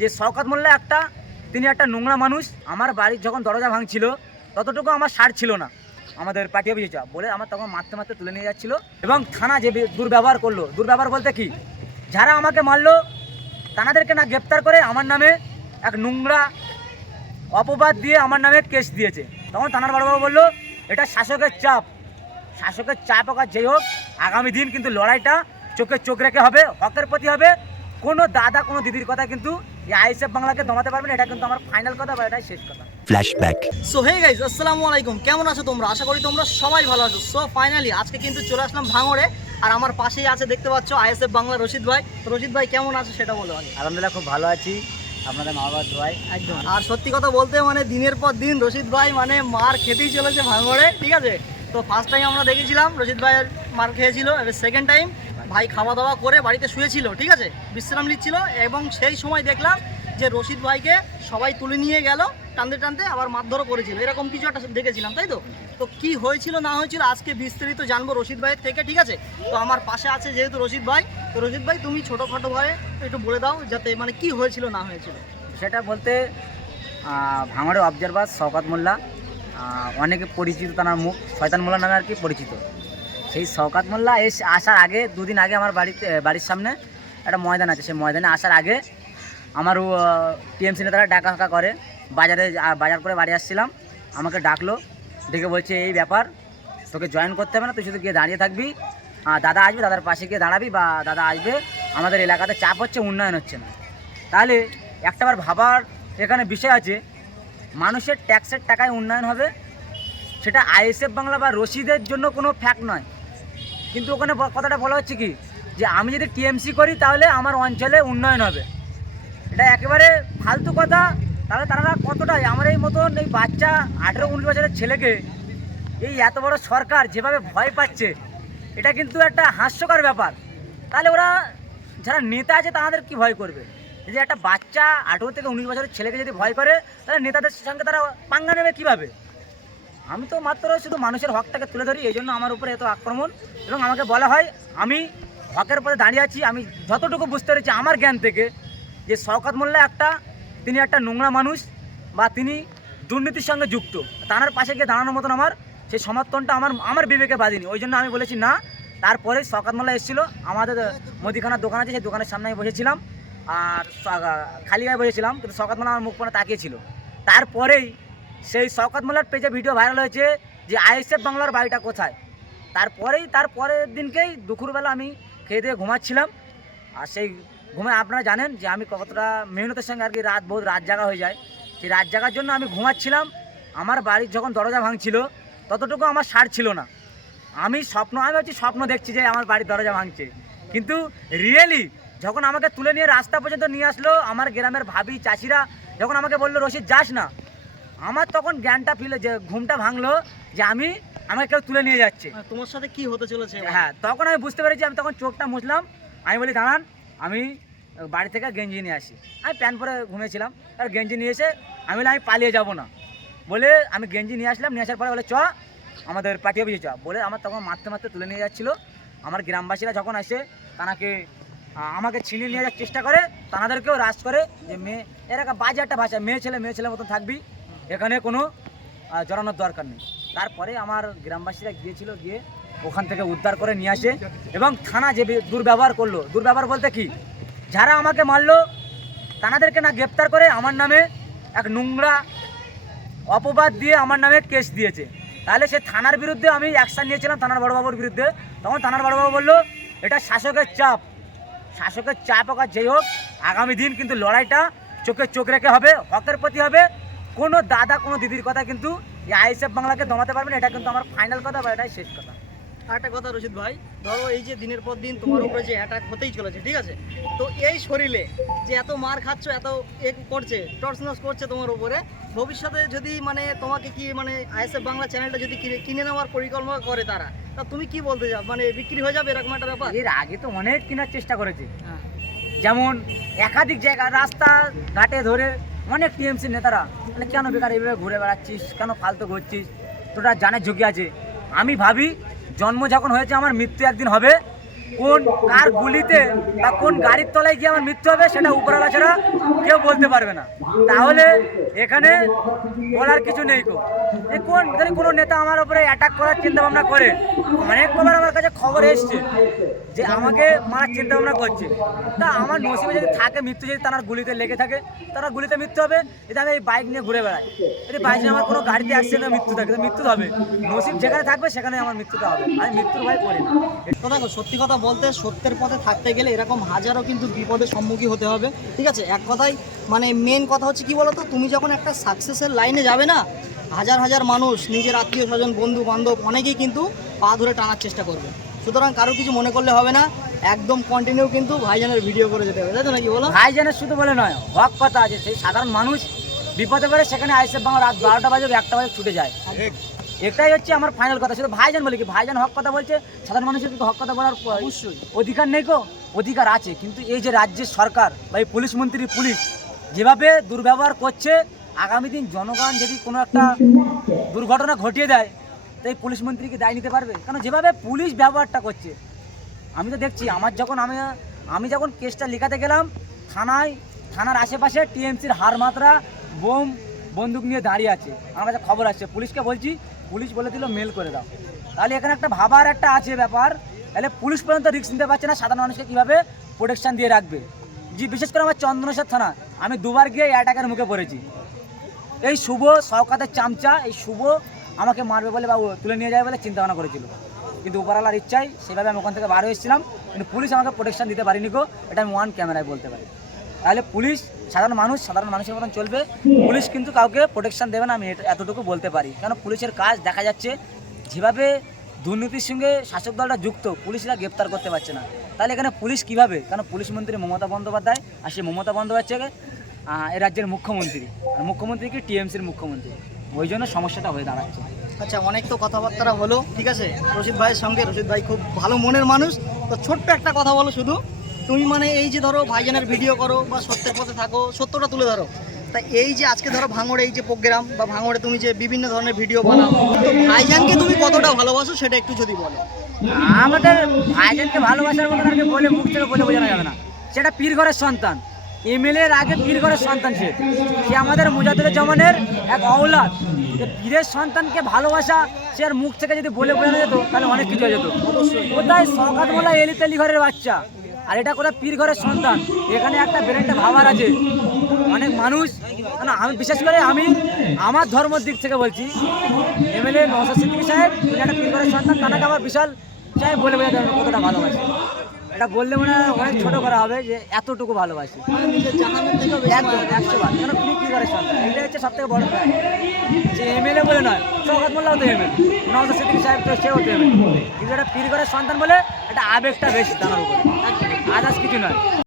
যে শওকত মোল্লা একটা, তিনি একটা নোংরা মানুষ, আমার বাড়ির যখন দরজা ভাঙছিল, ততটুকু আমার সার ছিল না। আমাদের পার্টি অফিসে বলে আমার তখন মারতে মারতে তুলে নিয়ে যাচ্ছিল এবং থানা যে দুর্ব্যবহার করল। দুর্ব্যবহার বলতে কি? যারা আমাকে মারলো, তানাদেরকে না গ্রেপ্তার করে আমার নামে এক নোংরা অপবাদ দিয়ে আমার নামে কেস দিয়েছে। তখন থানার বড়বাবু বলল, এটা শাসকের চাপ। শাসকের চাপ হোক আর যেই হোক, আগামী দিন কিন্তু লড়াইটা চোখে চোখ রেখে হবে, হকের প্রতি হবে। কোনো দাদা, কোনো দিদির কথা কিন্তু আইএসএফ বাংলাকে দমাতে পারবে না এটা কিন্তু আমার ফাইনাল কথা বা এটাই শেষ কথা। Flashback. সো হে গাইজ আসসালামু আলাইকুম। কেমন আছো তোমরা? আশা করি তোমরা সবাই ভালো আছো। সো ফাইনালি আজকে কিন্তু চলে আসলাম ভাঙড়ে। আর আমার পাশেই আছে দেখতে পাচ্ছ আইএসএফ বাংলা রশিদ ভাই। তো রশিদ ভাই কেমন আছে সেটা বলো আগে। আলহামদুলিল্লাহ খুব ভালো আছি। আপনাদের মা বাবার দোয়াই একদম। আর সত্যি কথা বলতে মানে দিনের পর দিন রশিদ ভাই মানে মার খেতেই চলেছে ভাঙড়ে ঠিক আছে? তো ফার্স্ট টাইম আমরা দেখেছিলাম রশিদ ভাইয়ের মার খেয়েছিল এবার সেকেন্ড টাইম ভাই খাওয়া দাওয়া করে বাড়িতে শুয়েছিল, ঠিক আছে? বিশ্রাম নিচ্ছিল এবং সেই সময় দেখলাম যে রশিদ ভাইকে সবাই তুলে নিয়ে গেল, টানতে টানতে আবার মারধরও করেছিল। এরকম কিছু একটা দেখেছিলাম, তাই তো? তো কি হয়েছিল, না হয়েছিল, আজকে বিস্তারিত জানব রশিদ ভাইয়ের থেকে, ঠিক আছে? তো আমার পাশে আছে যেহেতু রশিদ ভাই, তো রশিদ ভাই, তুমি ছোটোখাটো ভাই একটু বলে দাও যাতে মানে কি হয়েছিল, না হয়েছিল? সেটা বলতে ভাঙড়ে অবজারভার শওকত মোল্লা অনেকে পরিচিত তার মুখ, শয়তান মোল্লা নামে আর কি পরিচিত। সেই শওকাত মোল্লা এস আসার আগে, দুদিন আগে আমার বাড়িতে বাড়ির সামনে একটা ময়দান আছে। সেই ময়দানে আসার আগে আমার টিএমসি নেতারা ডাকা ফাঁকা করে। বাজারে বাজার করে বাড়ি আসছিলাম। আমাকে ডাকলো, ডেকে বলছে, এই ব্যাপার, তোকে জয়েন করতে হবে না, তুই শুধু গিয়ে দাঁড়িয়ে থাকবি। দাদা আসবে, দাদার পাশে গিয়ে দাঁড়াবি বা দাদা আসবে। আমাদের এলাকাতে চাপ হচ্ছে, উন্নয়ন হচ্ছে না। তাহলে একটাবার ভাবার এখানে বিষয় আছে, মানুষের ট্যাক্সের টাকায় উন্নয়ন হবে, সেটা আইএসএফ বাংলা বা রশিদের জন্য কোনো ফ্যাক্ট নয়। কিন্তু ওখানে কথাটা বলা হচ্ছে কি? যে আমি যদি টিএমসি করি, তাহলে আমার অঞ্চলে উন্নয়ন হবে। এটা একেবারে ফালতু কথা। তাহলে তারা কতটাই? আমার এই মতন এই বাচ্চা আঠেরো উনিশ বছরের ছেলেকে এই এত বড় সরকার যেভাবে ভয় পাচ্ছে, এটা কিন্তু একটা হাস্যকর ব্যাপার। তাহলে ওরা যারা নেতা আছে, তাদের কি ভয় করবে? এই যে একটা বাচ্চা আঠেরো থেকে উনিশ বছরের ছেলেকে যদি ভয় করে, তাহলে নেতাদের সঙ্গে তারা পাঙ্গা নেবে কীভাবে? আমি তো মাত্র শুধু মানুষের হকটাকে তুলে ধরি, এই জন্য আমার উপরে এত আক্রমণ। এবং আমাকে বলা হয়, আমি হকের পথে দাঁড়িয়ে আছি, আমি যতটুকু বুঝতে পেরেছি আমার জ্ঞান থেকে, যে শওকত মোল্লা একটা, তিনি একটা নোংরা মানুষ বা তিনি দুর্নীতির সঙ্গে যুক্ত। তার পাশে গিয়ে দাঁড়ানোর মতন আমার, সেই সমর্থনটা আমার আমার বিবেকে বাঁধিনি। ওই জন্য আমি বলেছি, না। তারপরে শওকত মোল্লা এসেছিল, আমাদের মুদিখানার দোকান আছে, সেই দোকানের সামনে আমি বসেছিলাম, আর খালি গায়ে বসেছিলাম, কিন্তু শওকত মোল্লা আমার মুখ পরে তাকিয়েছিল তারপরেই সেই শওকত মোল্লার পেজে ভিডিও ভাইরাল হয়েছে যে আইএসএফ বাংলার বাড়িটা কোথায়। তারপরেই তার পরের দিনকেই দুপুরবেলা আমি খেয়ে দিয়ে ঘুমাচ্ছিলাম। আর সেই ঘুমে আপনারা জানেন যে আমি কতটা মেহনতের সঙ্গে আর কি রাত বহুত রাত জাগা হয়ে যায়। সেই রাত জাগার জন্য আমি ঘুমাচ্ছিলাম। আমার বাড়ির যখন দরজা ভাঙছিল, ততটুকু আমার সার ছিল না। আমি স্বপ্ন, আমি হচ্ছে স্বপ্ন দেখছি যে আমার বাড়ির দরজা ভাঙছে। কিন্তু রিয়েলি, যখন আমাকে তুলে নিয়ে রাস্তা পর্যন্ত নিয়ে আসলো, আমার গ্রামের ভাবি, চাষিরা, যখন আমাকে বলল, রশিদ, যাস না। আমার তখন জ্ঞানটা ফিলে যে ঘুমটা ভাঙলো যে আমি আমাকে কেউ তুলে নিয়ে যাচ্ছে। তোমার সাথে কি হতে চলেছে? হ্যাঁ তখন আমি বুঝতে পেরেছি আমি তখন চোখটা মুছলাম। আমি বলি দাঁড়ান আমি বাড়ি থেকে গেঞ্জি নিয়ে আসি। আমি প্যান্ট পরে ঘুমিয়েছিলাম আর গেঞ্জি নিয়ে এসে আমি বলি আমি পালিয়ে যাব না। বলে আমি গেঞ্জি নিয়ে আসলাম নিয়ে আসার পরে বলে চ আমাদের পার্টি অফিসে চ। বলে আমার তখন মারতে মারতে তুলে নিয়ে যাচ্ছিল। আমার গ্রামবাসীরা যখন আসে তানাকে আমাকে ছিনিয়ে নিয়ে যাওয়ার চেষ্টা করে তানাদেরকেও রাজ করে যে মেয়ে এর একটা বাজে একটা ভাষা মেয়ে ছেলে মেয়ে ছেলের মতন থাকবি। এখানে কোনো জড়ানোর দরকার নেই। তারপরে আমার গ্রামবাসীরা গিয়েছিল, গিয়ে ওখান থেকে উদ্ধার করে নিয়ে আসে এবং থানা যে দুর্ব্যবহার করল। দুর্ব্যবহার বলতে কি? যারা আমাকে মারলো, তানাদেরকে না গ্রেপ্তার করে আমার নামে এক নোংরা অপবাদ দিয়ে আমার নামে কেস দিয়েছে। তাহলে সে থানার বিরুদ্ধে আমি অ্যাকশান নিয়েছিলাম, থানার বড়বাবুর বিরুদ্ধে। তখন থানার বড়বাবু বলল, এটা শাসকের চাপ। শাসকের চাপ হোক আর যেই হোক, আগামী দিন কিন্তু লড়াইটা চোখে চোখ রেখে হবে, হকের প্রতি হবে। কোনো দাদা কোনো দিদির কথা কিন্তু এই আইএসএফ বাংলাকে দমাতে পারবে না। এটা কিন্তু আমার ফাইনাল কথা বা এটাই শেষ কথা। একটা কথা রশিদ ভাই ধরো এই যে দিনের পর দিন তোমার উপরে যে অ্যাটাক হতেই চলেছে ঠিক আছে? তো এই শরীরে যে এত মার খাচ্ছ এত এ করছে টর্চনস করছে তোমার উপরে ভবিষ্যতে যদি মানে তোমাকে কি মানে আইএসএফ বাংলা চ্যানেলটা যদি কিনে কিনে নেওয়ার পরিকল্পনা করে তারা তা তুমি কি বলতে চাও? মানে বিক্রি হয়ে যাবে এরকম একটা ব্যাপার? এর আগে তো অনেক কেনার চেষ্টা করেছে। হ্যাঁ। যেমন একাধিক জায়গা রাস্তা ঘাটে ধরে অনেক টিএমসি নেতারা মানে কেন বেকার এইভাবে ঘুরে বেড়াচ্ছিস? কেন ফালতু ঘুরছিস? তোটা জানার ঝুঁকি আছে। আমি ভাবি, জন্ম যখন হয়েছে আমার মৃত্যু একদিন হবে। কোন কার গুলিতে বা কোন গাড়ির তলায় গিয়ে আমার মৃত্যু হবে সেটা উপরওয়ালা ছাড়া কেউ বলতে পারবে না। তাহলে এখানে বলার কিছু নেই কো যে কোন যদি কোনো নেতা আমার উপরে অ্যাটাক করার চিন্তা ভাবনা করে অনেক কবার আমার কাছে খবর এসছে যে আমাকে মারার চিন্তা ভাবনা করছে। তা আমার নসিবে যদি থাকে মৃত্যু, যদি তার গুলিতে লেগে থাকে, তারা গুলিতে মৃত্যু হবে, এটা আমি এই বাইক নিয়ে ঘুরে বেড়াই। যদি বাইক আমার কোনো গাড়িতে অ্যাক্সিডেন্টে মৃত্যু থাকে তো মৃত্যু হবে। নসিব যেখানে থাকবে, সেখানে আমার মৃত্যুটা হবে। আমি মৃত্যুর ভয় করি না। তো দেখো, সত্যি কথা বলতে, সত্যের পথে থাকতে গেলে এরকম হাজারো কিন্তু বিপদের সম্মুখীন হতে হবে। ঠিক আছে? এক কথাই মানে মেন কথা হচ্ছে কি বলতো? তুমি যখন একটা সাকসেসের লাইনে যাবে না হাজার হাজার মানুষ নিজের আত্মীয় স্বজন বন্ধু বান্ধব অনেকেই কিন্তু পা ধরে টানার চেষ্টা করবে। সুতরাং কারও কিছু মনে করলে হবে না একদম কন্টিনিউ কিন্তু ভাইজানের ভিডিও করে যেতে হবে তাই তো নাকি বলো? ভাইজানের শুধু বলে নয় হক কথা আছে সেই সাধারণ মানুষ বিপদে পড়ে সেখানে আইসে বাংলা রাত বারোটা বাজে একটা বাজে ছুটে যায়। এটাই হচ্ছে আমার ফাইনাল কথা শুধু ভাইজান বলে কি? ভাইজান হক কথা বলছে সাধারণ মানুষের কিন্তু হক কথা বলার অবশ্যই। অধিকার নেই গো অধিকার আছে কিন্তু এই যে রাজ্যের সরকার বা এই পুলিশ মন্ত্রী পুলিশ যেভাবে দুর্ব্যবহার করছে আগামী দিন জনগণ যদি কোনো একটা দুর্ঘটনা ঘটিয়ে দেয়, তো এই পুলিশ মন্ত্রীকে দায় নিতে পারবে? কারণ যেভাবে পুলিশ ব্যবহারটা করছে, আমি তো দেখছি, আমার যখন আমি আমি যখন কেসটা লেখাতে গেলাম, থানায়, থানার আশেপাশে টিএমসির হার মাত্রা, বোম, বন্দুক নিয়ে দাঁড়িয়ে আছে। আমার কাছে খবর আসছে, পুলিশকে বলছি, পুলিশ বলে দিল মেল করে দাও। তাহলে এখানে একটা ভাবার একটা আছে ব্যাপার। তাহলে পুলিশ পর্যন্ত রিস্ক নিতে পারছে না, সাধারণ মানুষকে কীভাবে প্রোটেকশন দিয়ে রাখবে? জি, বিশেষ করে আমার চন্দনেশ্বর থানা, আমি দুবার গিয়ে অ্যাটাকের মুখে পড়েছি। এই শুভ শওকাতের চামচা, এই শুভ আমাকে মারবে বলে বা তুলে নিয়ে যাবে বলে চিন্তা ভাবনা করেছিল। কিন্তু উপরালার ইচ্ছাই সেভাবে আমি ওখান থেকে বার হয়েছিলাম কিন্তু পুলিশ আমাকে প্রোটেকশন দিতে পারিনি গো, এটা আমি ওয়ান ক্যামেরায় বলতে পারি। তাহলে পুলিশ, সাধারণ মানুষ, সাধারণ মানুষের মতন চলবে, পুলিশ কিন্তু কাউকে প্রোটেকশন দেবে না, আমি এতটুকু বলতে পারি। কেন পুলিশের কাজ দেখা যাচ্ছে, যেভাবে দুর্নীতির সঙ্গে শাসক দলটা যুক্ত, পুলিশরা গ্রেপ্তার করতে পারছে না। তাহলে এখানে পুলিশ কীভাবে? কারণ পুলিশ মন্ত্রী মমতা বন্দ্যোপাধ্যায়, আর সেই মমতা বন্দ্যোপাধ্যায়কে এ রাজ্যের মুখ্যমন্ত্রী। আর মুখ্যমন্ত্রী কি? টিএমসির মুখ্যমন্ত্রী। ওই জন্য সমস্যাটা হয়ে দাঁড়াচ্ছে। আচ্ছা অনেক তো কথাবার্তা হলো ঠিক আছে? রশিদ ভাইয়ের সঙ্গে রশিদ ভাই খুব ভালো মনের মানুষ। তো ছোট্ট একটা কথা বলো শুধু। তুমি মানে এই যে ধরো ভাইজানের ভিডিও করো বা সত্যের পথে থাকো সত্যটা তুলে ধরো। তা এই যে আজকে ধরো ভাঙড়ে এই যে প্রোগ্রাম বা ভাঙড়ে তুমি যে বিভিন্ন ধরনের ভিডিও বানাও তো ভাইজানকে তুমি কতটা ভালোবাসো সেটা একটু যদি বলো? আমাদের ভাইজানকে ভালোবাসার কি বলে মুখ থেকে বলে বোঝানো যাবে না। সেটা পীর ঘরের সন্তান। এমএলএ এর আগে পীর ঘরের সন্তান সে। সে আমাদের মুজাদুর জামানের এক অওলাদ। পীরের সন্তানকে ভালোবাসা, সে আর মুখ থেকে যদি বলে বোঝানো যেত, তাহলে অনেক কিছু হয়ে যেত। কোথায় সকাত মোলা এলি তেলি ঘরের বাচ্চা? আর এটা কোথায় পীর ঘরের সন্তান? এখানে একটা ব্রেনটা ভাবার আছে। অনেক মানুষ, না, আমি, বিশেষ করে আমি, আমার ধর্মের দিক থেকে বলছি, এমএলএ নওসাদ সিদ্দিকী সাহেব একটা পীর ঘরের সন্তান তাকে আমার বিশাল চাই বলে বোঝাতে পারব কতটা ভালোবাসি। এটা বললে মনে হয় অনেক ছোট করা হবে যে এতটুকু ভালোবাসি। একশো বার। করে সন্তান হচ্ছে সব থেকে যে বলে নয় কিন্তু এটা সন্তান বলে আবেগটা বেশি তার উপরে। আদার্স কিছু নয়।